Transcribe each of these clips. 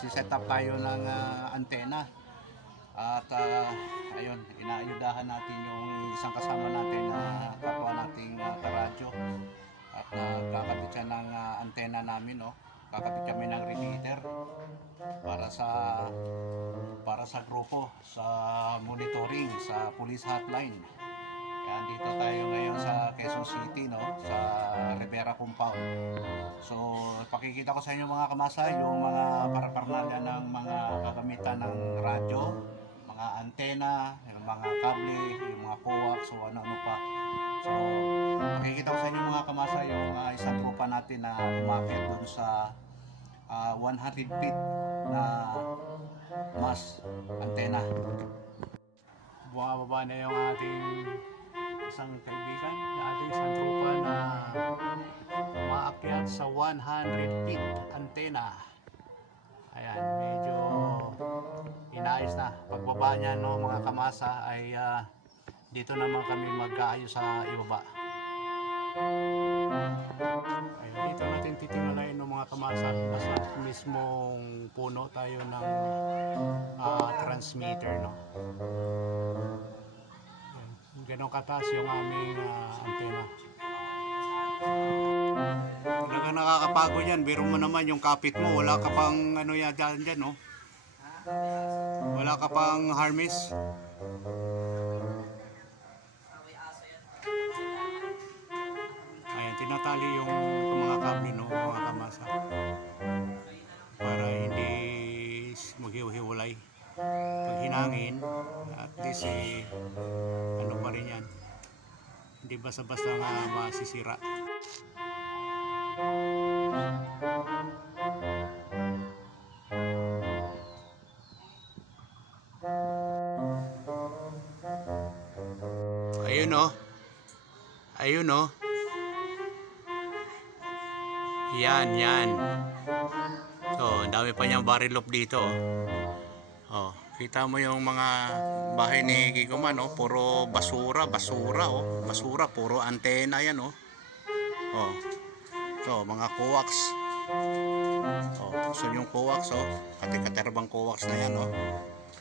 magsi-set up tayo ng antena. At ayun, inaayudahan natin yung isang kasama natin na kapwa nating karadyo. At kakabit siya ng antena namin, no? Kakabit kami ng repeater para sa grupo, sa monitoring, sa police hotline. Yan, dito tayo ngayon sa Quezon City, no? Sa Rivera Compound. So, pakikita ko sa inyo mga kamasa yung mga paraparnalya ng mga kagamitan ng radyo, mga antena, yung mga kable, yung mga coax, so ano-ano pa. So, pakikita ko sa inyo mga kamasa yung isang grupa natin na umakyat doon sa 100 feet na mass antena. Bumababa na yung ating isang kaibigan, ating isang tropa na umaakyat sa 100 feet antena. Ayan, medyo inayos na. Pagbaba niya, no, mga kamasa, ay dito naman kami mag-aayos sa ibaba. Ayun, dito natin titingnan ng mga kamasa. Nasa mismong puno tayo ng transmitter, no. Ganong kataas yung aming antena. Talagang nakakapagod yan. Biro mo naman yung kapit mo. Wala ka pang ano yan dyan, no? Wala ka pang harness. Ayan, tinatali yung mga kable, no? Mga kamasa. Para hindi maghiwalay. Pag hinangin, at least ano pa rin yan, hindi basta-basta nga masisira. Ayun, oh, ayun, oh, yan. So, ang dami pa niyang barrel dito, oh. Kita mo yung mga bahay ni Kiko Man, oh, puro basura, oh. Basura, puro antena yan, oh. Oh. So, mga coax. Oh, so yung coax, oh. Katerbang coax na yan, oh.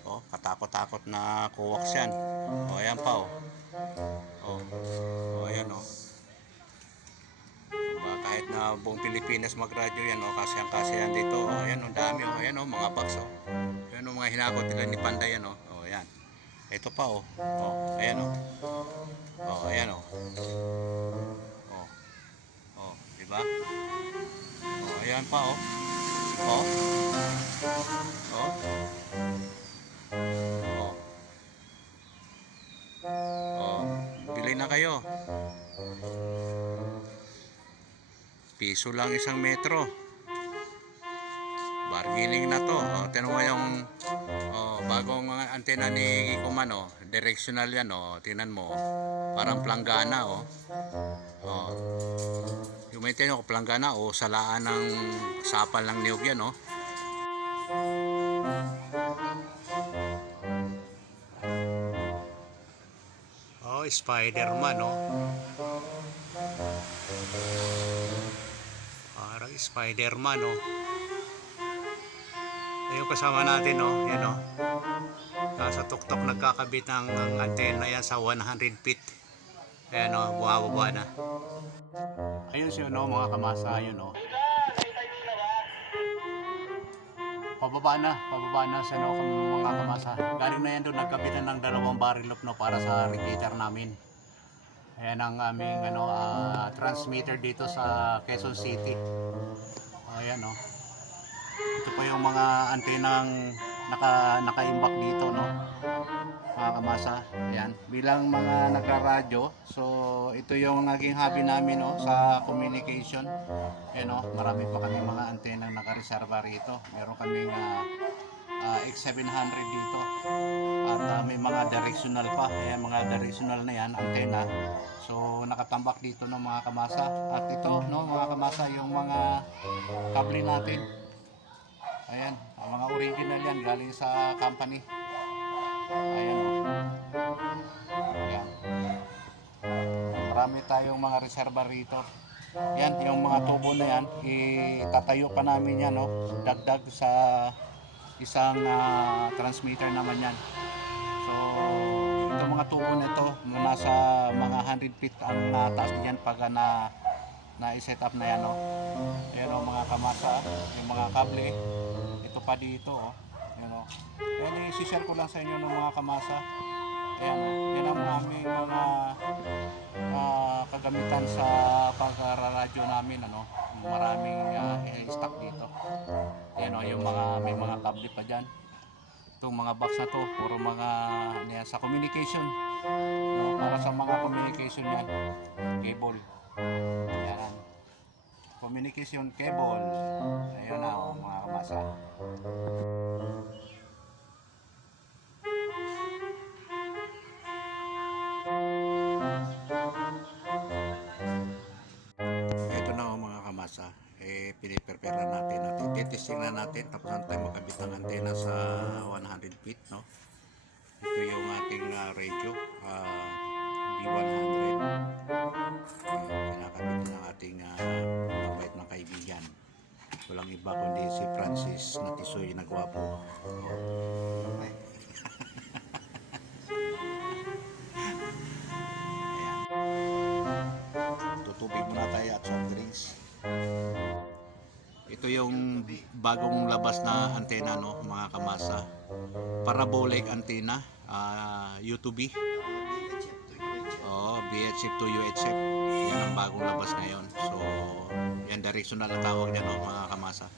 Oh, katakot-takot na coax yan. Oh, ayan pa, oh. Oh. Oh, ayan, oh. Kahit na buong Pilipinas magradyo yan, oh, kasi yan dito, oh, ayan, ang dami, oh, ayan, oh, mga box, oh. Ayan, oh, mga hinakot nila ni Panday, yan, oh, oh, ayan, ito pa, oh, oh, ayan, oh, oh, ayan, oh, oh, oh, diba, oh, ayan pa, oh, oh, oh, oh, oh, bili na kayo. Piso lang isang metro. Bargaining na to. Oh, tingnan mo yung bagong antena ni Kiko Man, oh. Directional yan, oh. Tingnan mo, oh. Parang planggana, oh. Oh. Yung may tingnan ko planggana, oh, salaan ng sapal ng niyog yan, oh. Oh, Spider-Man, oh. Parang Spider-Man, oh. Ayun kasama natin, oh. Yan, oh. Nasa tuktok nagkakabit ng antena yan sa 100 feet. Ayan, oh. Bumababa na. Ayun siya, no, mga kamasa. Ayun, oh. Pababa na sa, no, mga kamasa. Galing na yan doon, nagkabitan ng 2 barrel, no, para sa repeater namin. Ayan ang aming transmitter dito sa Quezon City. Ayan, oh. Ito po yung mga antenang nakaimbak dito, no, mga kamasa. Ayan, bilang mga nagraradyo, so ito yung naging hobby namin, no, sa communication. Ayan, oh, marami pa kami mga antenang nakareserva rito. Meron kaming X700 dito. At may mga directional pa. Ayan, mga directional na yan, antena. So nakatambak dito, no, mga kamasa. At ito, no, mga kamasa, yung mga kable natin. Ayan, ang mga original yan, galing sa company. Ayan, oh. Ayan. Marami tayong mga reserva rito. Yan, yung mga tubo na yan, itatayo pa namin yan, no, dagdag sa isang transmitter naman yan. So itong mga tubo na ito nasa mga 100 feet ang taas niyan pag na-set up na yan, no? Ayan o mga kamasa, yung mga kable, ito pa dito, oh. Ayan o. Ayan, i-share ko lang sa inyo ng mga kamasa. Ayan o. Yan ang aming mga kagamitan sa pag-radyo namin, ano. Maraming stock dito. Ayan o, yung may mga kable pa dyan. Itong mga box na to, puro mga yan, sa communication, no? Para sa mga communication yan, cable. Ayan. Communication cable. Ayan na o mga kamasa. Ito na o mga kamasa. Piniprepare na natin. Testing na natin. Tapos na tayo magkabit ng antena sa 100 feet. No? Ito yung ating radio. B100. Pinakabit ng ating mabait na kaibigan. Walang iba kundi si Francis Natisoy na gwapo. Ayan. Tutubig muna tayo at soft drinks. Ito yung bagong labas na antena, no, mga kamasa. Parabolic antenna, U2B. BHF to UHF. Yan ang bagong labas ngayon. So, yan directional na tawag yan, no, mga kamasa.